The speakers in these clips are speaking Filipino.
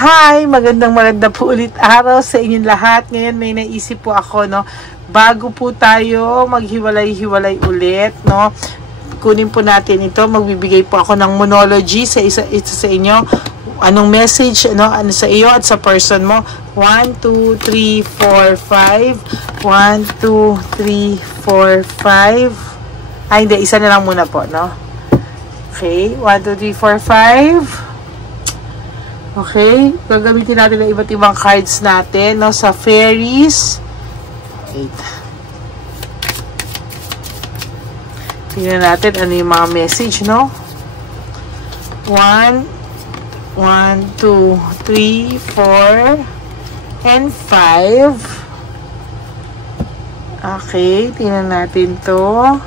Hi! Magandang po ulit araw sa inyong lahat. Ngayon may naisip po ako, no? Bago po tayo maghiwalay-hiwalay ulit, no? Kunin po natin ito. Magbibigay po ako ng monology sa isa sa inyo. Anong message, no? Ano sa iyo at sa person mo? 1, 2, 3, 4, 5. 1, 2, 3, 4, 5. Ay, hindi. Isa na lang muna po, no? Okay. 1, 2, 3, 4, 5. Okay, gagamitin natin ang iba't ibang cards natin, no, sa fairies. Wait. Tingnan natin ano yung mga message, no? 1, 2, 3, 4, and 5. Okay, tingnan natin to.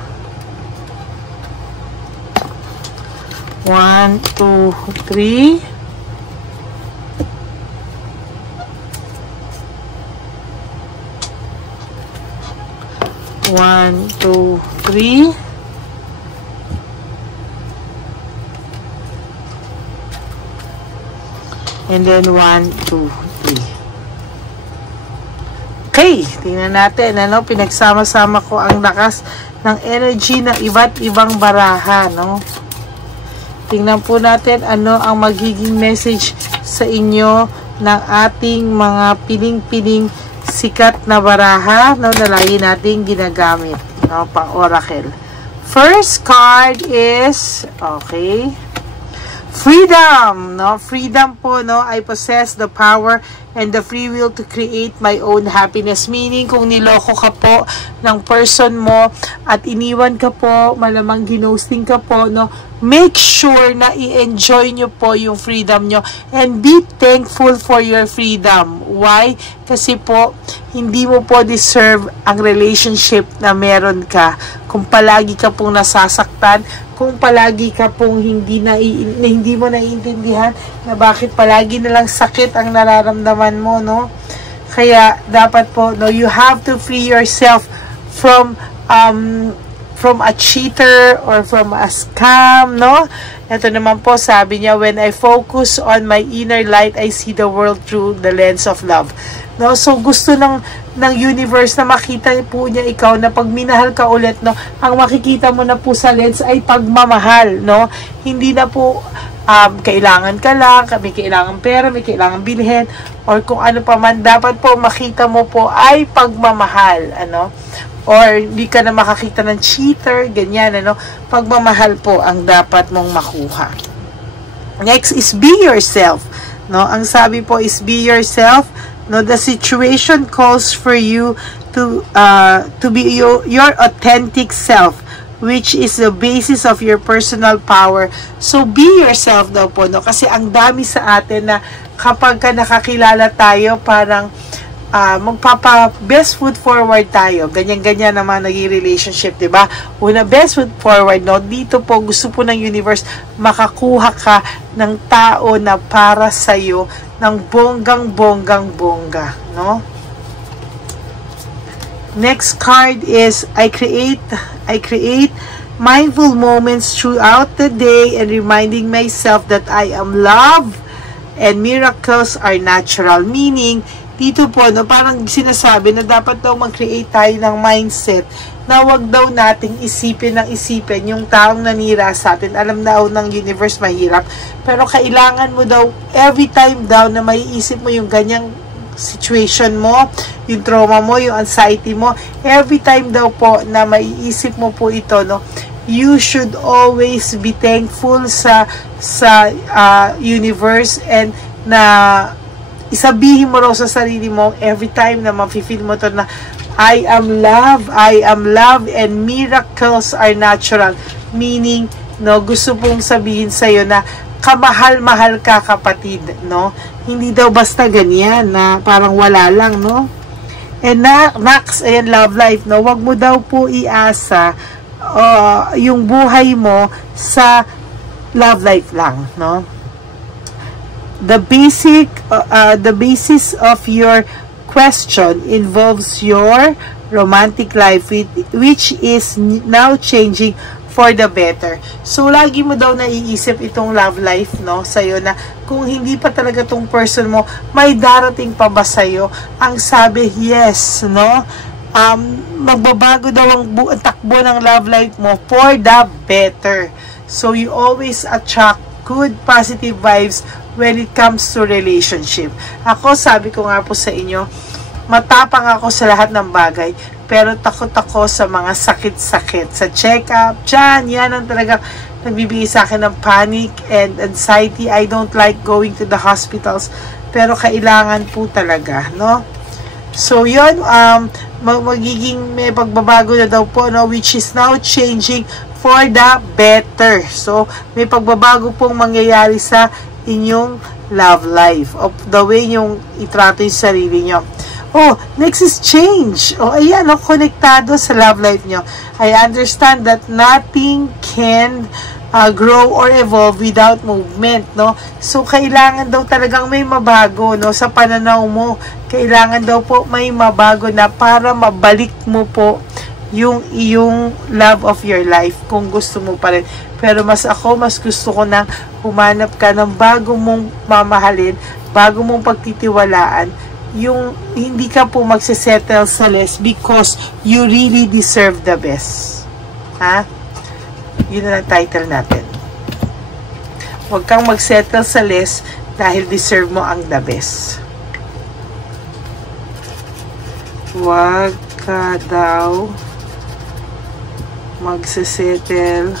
1, 2, 3. 1, 2, 3. And then 1, 2, 3. Okay, tingnan natin, ano, pinagsama-sama ko ang lakas ng energy ng iba't ibang baraha, no? Tingnan po natin ano ang magiging message sa inyo ng ating mga piling-piling sikat na baraha, no, na lagi natin ginagamit, no, pang oracle. First card is, okay, freedom, no? Freedom po, no? I possess the power and the free will to create my own happiness. Meaning, kung niloko ka po ng person mo at iniwan ka po, malamang ginosting ka po, no? Make sure na i-enjoy nyo po yung freedom nyo and be thankful for your freedom. Why? Kasi po, hindi mo po deserve ang relationship na meron ka. Kung palagi ka pong nasasaktan, kung palagi ka pong hindi mo naiintindihan na bakit palagi na lang sakit ang nararamdaman mo, no? Kaya dapat po, no, you have to free yourself from a cheater or from a scam, no? Ito naman po, sabi niya, when I focus on my inner light, I see the world through the lens of love. No? So, gusto ng universe na makita po niya ikaw na pag minahal ka ulit, no? Ang makikita mo na po sa lens ay pagmamahal, no? Hindi na po kailangan ka lang, may kailangan pera, may kailangan bilhin, or kung ano pa man, dapat po makita mo po ay pagmamahal, ano? Or hindi ka na makakita ng cheater, ganyan, ano? Pagmamahal po ang dapat mong makuha. Next is be yourself, no? Ang sabi po is be yourself, no? The situation calls for you to be your authentic self, which is the basis of your personal power. So be yourself daw po, no? Kasi ang dami sa atin na kapag ka nakakilala tayo, parang magpapa best foot forward tayo. Ganyan-ganyan naman naging relationship, diba? Una, best foot forward, no? Dito po, gusto po ng universe, makakuha ka ng tao na para sa'yo ng bonggang-bonggang-bongga, no? Next card is, I create mindful moments throughout the day and reminding myself that I am loved and miracles are natural. Meaning, dito po, no, parang sinasabi na dapat daw mag-create tayo ng mindset na wag daw nating isipin yung taong nanira sa atin. Alam daw ng universe mahirap, pero kailangan mo daw every time daw na maiisip mo yung ganyang situation mo, yung trauma mo, yung anxiety mo, every time daw po na maiisip mo po ito, no, you should always be thankful sa universe, and na isabihin mo raw sa sarili mo every time na ma-feel mo to na I am love, and miracles are natural. Meaning, no, gusto pong sabihin sa'yo na kamahal-mahal ka, kapatid, no? Hindi daw basta ganyan na parang wala lang, no? And next, ayan, love life, no? Wag mo daw po iasa yung buhay mo sa love life lang, no? The basis of your question involves your romantic life, which is now changing for the better. So, lagi mo daw naiisip itong love life, no, sa'yo na kung hindi pa talaga tong person mo, may darating pa ba sa'yo? Ang sabi, yes, no? Magbabago daw ang takbo ng love life mo for the better. So, you always attract good, positive vibes when it comes to relationship. Ako, sabi ko nga po sa inyo, matapang ako sa lahat ng bagay, pero takot ako sa mga sakit-sakit. Sa check-up, yan ang talagang nagbibigay sa akin ng panic and anxiety. I don't like going to the hospitals, pero kailangan po talaga, no? So, yun, magiging may pagbabago na daw po, no, which is now changing for the better. So, may pagbabago pong mangyayari sa inyong love life, of the way yung itrato yung sarili nyo. Oh, next is change. Oh, ayan, no, konektado sa love life nyo. I understand that nothing can grow or evolve without movement, no? So, kailangan daw talagang may mabago, no, sa pananaw mo. Kailangan daw po may mabago na para mabalik mo po yung iyong love of your life kung gusto mo pa rin. Pero mas gusto ko na humanap ka ng bago mong mamahalin, bago mong pagtitiwalaan, yung hindi ka po magsisettle sa less because you really deserve the best. Ha? Yun na ang title natin. Huwag kang magsettle sa less dahil deserve mo ang the best. Huwag ka daw magsisettle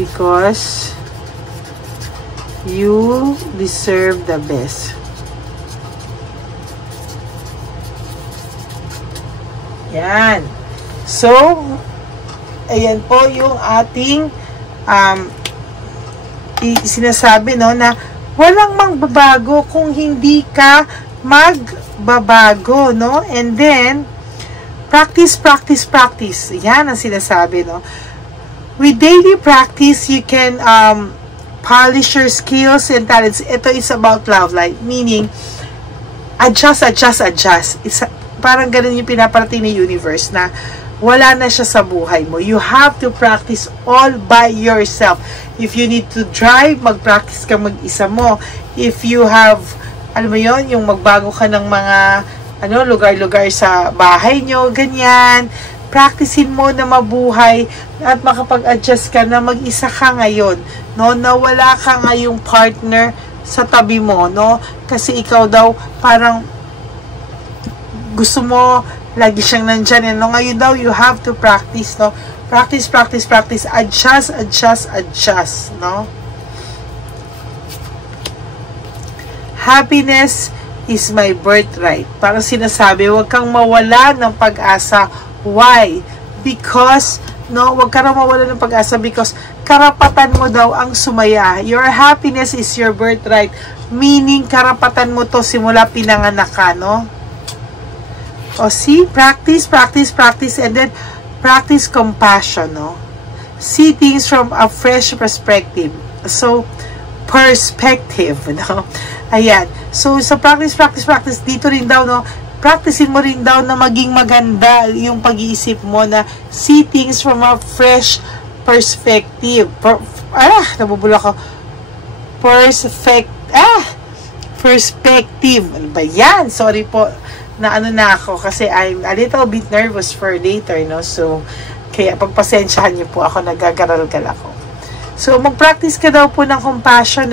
because you deserve the best. Yan. So, ayan po yung ating sinasabi, no, na walang magbabago kung hindi ka magbabago, no? And then, practice. Yan ang sinasabi, no? With daily practice, you can polish your skills and talents. Ito is about love life. Meaning, adjust. It's parang ganun yung pinaparating ni universe na wala na siya sa buhay mo. You have to practice all by yourself. If you need to drive, mag-practice ka mag-isa mo. If you have, alam mo yun, yung magbago ka ng mga lugar-lugar sa bahay nyo, ganyan. Practicein mo na mabuhay at makapag-adjust ka na mag-isa ka ngayon, no? Na wala ka ngayong partner sa tabi mo, no? Kasi ikaw daw parang gusto mo lagi siyang nandyan, no? Ngayon daw you have to practice, no? Practice. Adjust, no? Happiness is my birthright. Parang sinasabi, huwag kang mawala ng pag-asa. Why? Because, no, huwag ka na mawala ng pag-asa because karapatan mo daw ang sumaya. Your happiness is your birthright. Meaning, karapatan mo to simula pinanganak ka, no? O, see? Practice, and then practice compassion, no? See things from a fresh perspective. So, perspective, no? Ayan. So, practice. Dito rin daw, no? Practicein mo rin daw na maging maganda yung pag-iisip mo na see things from a fresh perspective. Nabubula ko. Perspective. Ano ba yan? Sorry po na ako kasi I'm a little bit nervous for later, no? So, kaya pagpasensyahan niyo po ako, nagagaral-gal ako. So, mag-practice ka daw po ng compassion,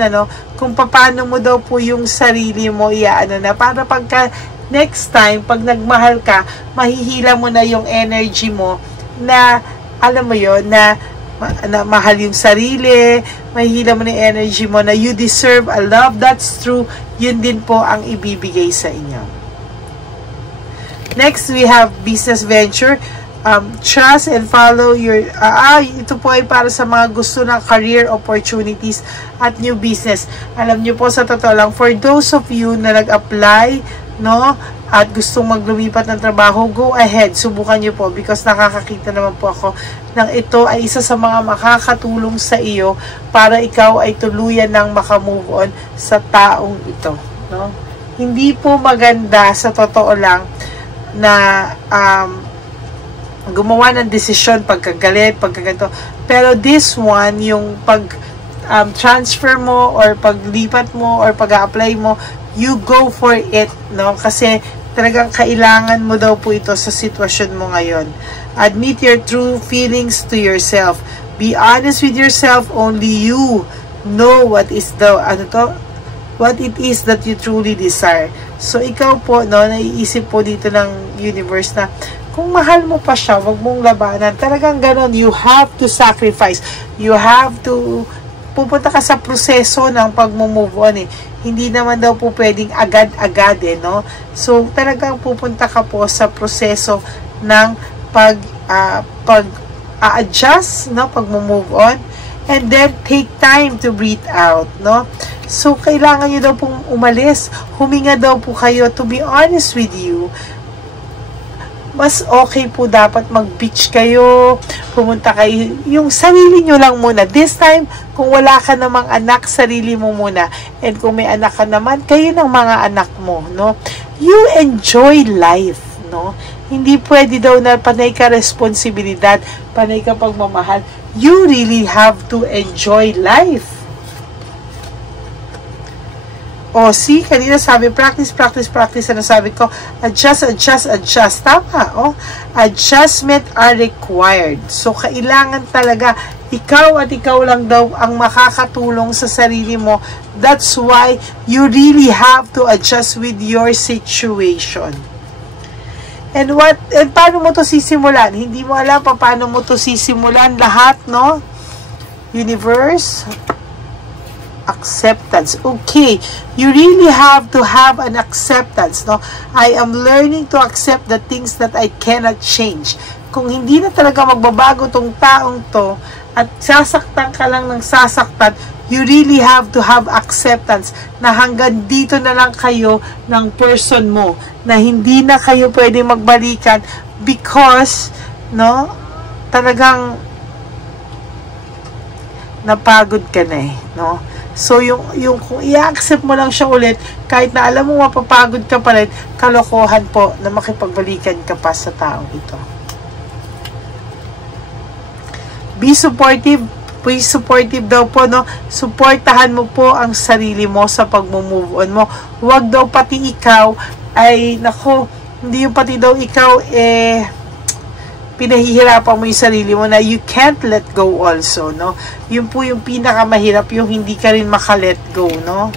kung paano mo daw po yung sarili mo na para pagka next time, pag nagmahal ka, mahihila mo na yung energy mo na, alam mo yon na mahal yung sarili, mahihila mo na yung energy mo na you deserve a love that's true. Yun din po ang ibibigay sa inyo. Next, we have business venture. Trust and follow your ito po ay para sa mga gusto ng career opportunities at new business. Alam nyo po, sa totoo lang, for those of you na nag-apply, no, at gustong maglumipat ng trabaho, go ahead, subukan nyo po because nakakakita naman po ako ng ito ay isa sa mga makakatulong sa iyo para ikaw ay tuluyan ng makamove on sa taong ito, no? hindi po maganda sa totoo lang na gumawa ng desisyon pagkagalit, pagkaganto. Pero this one, yung pag transfer mo or paglipat mo or pag-apply mo, you go for it, no? Kasi talagang kailangan mo daw po ito sa sitwasyon mo ngayon. Admit your true feelings to yourself. Be honest with yourself. Only you know what is the what it is that you truly desire. So ikaw po, no, naiisip po dito ng universe na kung mahal mo pa siya, wag mong labanan. Talagang ganon, you have to sacrifice. You have to pupunta ka sa proseso ng pag-move on eh. Hindi naman daw po pwedeng agad-agad eh, no? So, talagang pupunta ka po sa proseso ng pag-adjust, no? Pag-move on. And then, take time to breathe out, no? So, kailangan nyo daw pong umalis. Huminga daw po kayo. To be honest with you, mas okay po dapat mag-beach kayo, pumunta kayo, yung sarili nyo lang muna. This time, kung wala ka namang anak, sarili mo muna. And kung may anak ka naman, kayo ng mga anak mo, no? You enjoy life, no? Hindi pwede daw na panay ka responsibilidad, panay ka pagmamahal. You really have to enjoy life. O, see, kanina sabi, practice, practice, practice. Ano sabi ko? Adjust, adjust, adjust. Tama, o. Adjustment are required. So, kailangan talaga, ikaw at ikaw lang daw ang makakatulong sa sarili mo. That's why you really have to adjust with your situation. And paano mo to sisimulan? Hindi mo alam pa paano mo to sisimulan lahat, no? Universe, acceptance. Okay, you really have to have an acceptance, no? I am learning to accept the things that I cannot change. Kung hindi na talaga magbabago tong taong to at sasaktan ka lang ng sasaktan, you really have to have acceptance na hanggang dito na lang kayo ng person mo, na hindi na kayo pwede magbalikan because, no, talagang napagod ka na eh, no? So, yung kung i-accept mo lang siya ulit, kahit na alam mo mapapagod ka pa rin, kalokohan po na makipagbalikan ka pa sa taong ito. Be supportive. Be supportive daw po, no? Suportahan mo po ang sarili mo sa pag-move on mo. Huwag daw pati ikaw ay, nako, hindi yung pati daw ikaw, pinahihirapan mo yung sarili mo na you can't let go also, no? Yun po yung pinakamahirap, yung hindi ka rin maka-let go, no?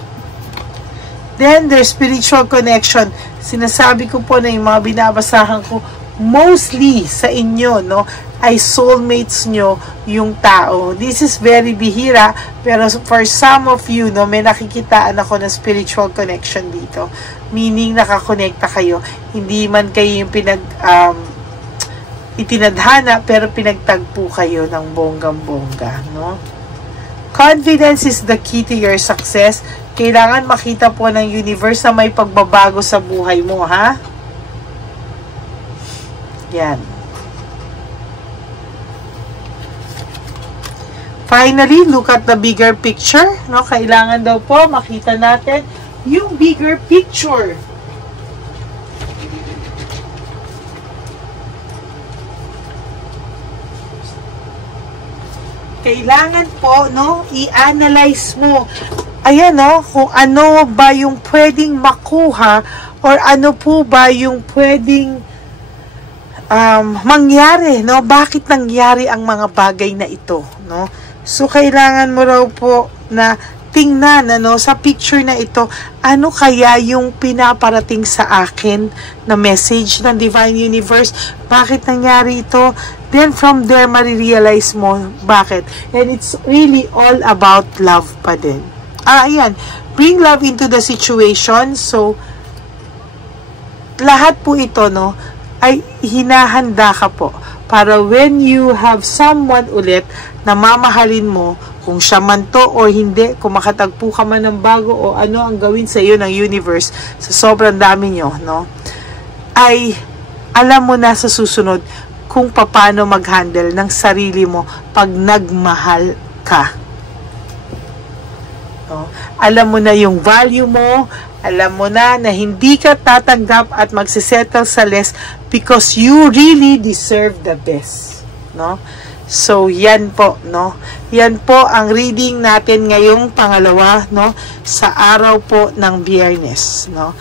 Then, there's spiritual connection. Sinasabi ko po na yung mga binabasahan ko, mostly sa inyo, no? Ay soulmates nyo yung tao. This is very bihira, pero for some of you, no, may nakikitaan ako ng spiritual connection dito. Meaning, nakakonekta kayo. Hindi man kayo yung itinadhana, pero pinagtagpo kayo ng bonggang-bongga, no? Confidence is the key to your success. Kailangan makita po ng universe na may pagbabago sa buhay mo, ha? Yan. Finally, look at the bigger picture, no? Kailangan daw po makita natin yung bigger picture. Kailangan po, no, i-analyze mo. Ayan, no, kung ano ba yung pwedeng makuha or ano po ba yung pwedeng mangyari, no? Bakit nangyari ang mga bagay na ito, no? So, kailangan mo raw po na tingnan, ano, sa picture na ito, ano kaya yung pinaparating sa akin na message ng Divine Universe? Bakit nangyari ito? Then, from there, marirealize mo bakit. And it's really all about love pa din. Ayan. Bring love into the situation. So, lahat po ito, no, ay hinahanda ka po para when you have someone ulit na mamahalin mo, kung siya man to or hindi, kung makatagpo ka man ng bago o ano ang gawin sa iyo ng universe sa sobrang dami nyo, no, ay alam mo na sa susunod kung paano mag-handle ng sarili mo pag nagmahal ka. No? Alam mo na yung value mo, Alam mo na hindi ka tatanggap at magsisettle sa less because you really deserve the best, no? So, yan po, no? Yan po ang reading natin ngayong pangalawa, no? Sa araw po ng Biyernes, no?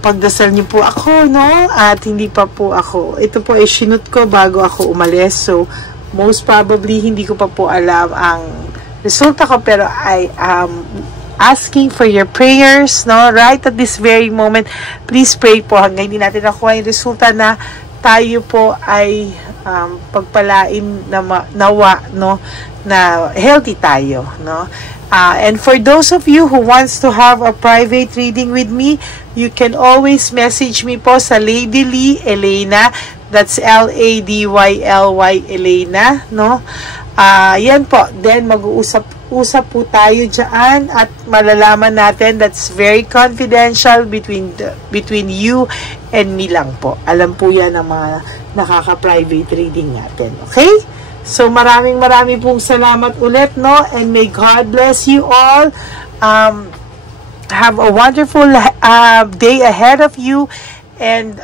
Pagdasal niyo po ako, no? At hindi pa po ako. Ito po ay sinut ko bago ako umalis. So, most probably, hindi ko pa po alam ang resulta ko. Pero I am asking for your prayers, no? Right at this very moment, please pray po hanggang hindi natin nakuha yung resulta na tayo po ay pagpalain na nawa, no? Na healthy tayo, no? And for those of you who wants to have a private reading with me, you can always message me po sa Lady Lee Elena. That's L-A-D-Y-L-Y Elena, no? Yan po. Then, mag-uusap po tayo dyan at malalaman natin that's very confidential between you and me lang po. Alam po yan ang mga nakaka-private reading natin. Okay? So, maraming pong salamat ulit, no? And may God bless you all. Have a wonderful day ahead of you. And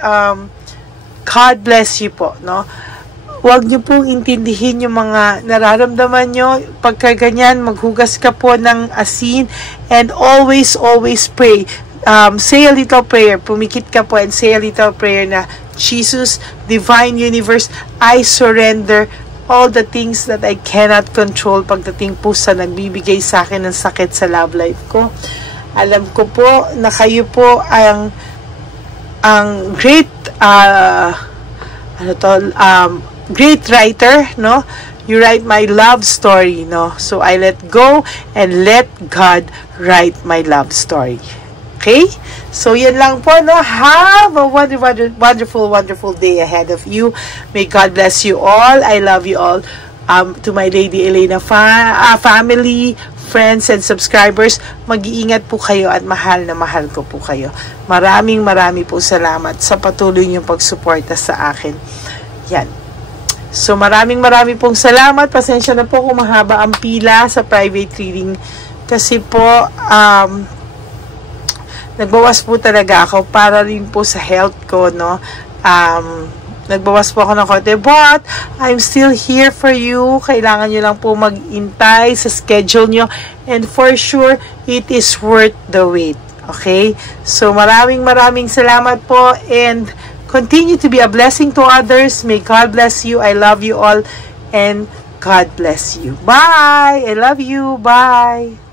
God bless you po, no? Huwag niyo pong intindihin yung mga nararamdaman nyo. Pagka ganyan, maghugas ka po ng asin. And always pray. Say a little prayer. Pumikit ka po and say a little prayer na, Jesus, Divine Universe, I surrender all the things that I cannot control pagdating po sa nagbibigay sa akin ng sakit sa love life ko. Alam ko po na kayo po ang great great writer, no? You write my love story, no? So I let go and let God write my love story. Okay? So, yan lang po, no? Have a wonderful day ahead of you. May God bless you all. I love you all. To my Lady Elena family, friends, and subscribers, mag-iingat po kayo at mahal na mahal ko po kayo. Marami po salamat sa patuloy niyong pagsuporta sa akin. Yan. So, marami pong salamat. Pasensya na po kung mahaba ang pila sa private reading. Kasi po, nagbawas po talaga ako para rin po sa health ko, no? Nagbawas po ako ng konti. But, I'm still here for you. Kailangan nyo lang po mag-intay sa schedule nyo. And for sure, it is worth the wait. Okay? So, maraming salamat po. And, continue to be a blessing to others. May God bless you. I love you all. And, God bless you. Bye! I love you. Bye!